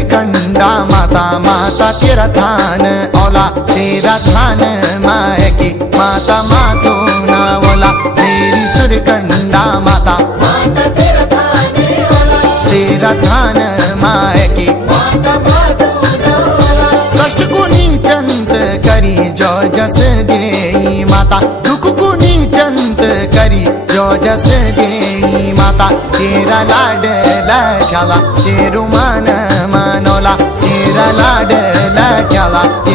सुरकंडा माता माता तेरा थान ओला तेरा थान माय की माता मातो ना ओला मेरी सुरकंडा माता। माता तेरा थाने ओला तेरा थान माय की माता माधुना ओला कष्ट कुनी चंत करी जो जस देई माता। दुख कुनी चंत करी जो जस देई माता। तेरा लाड लाठाला तेरू मान i love it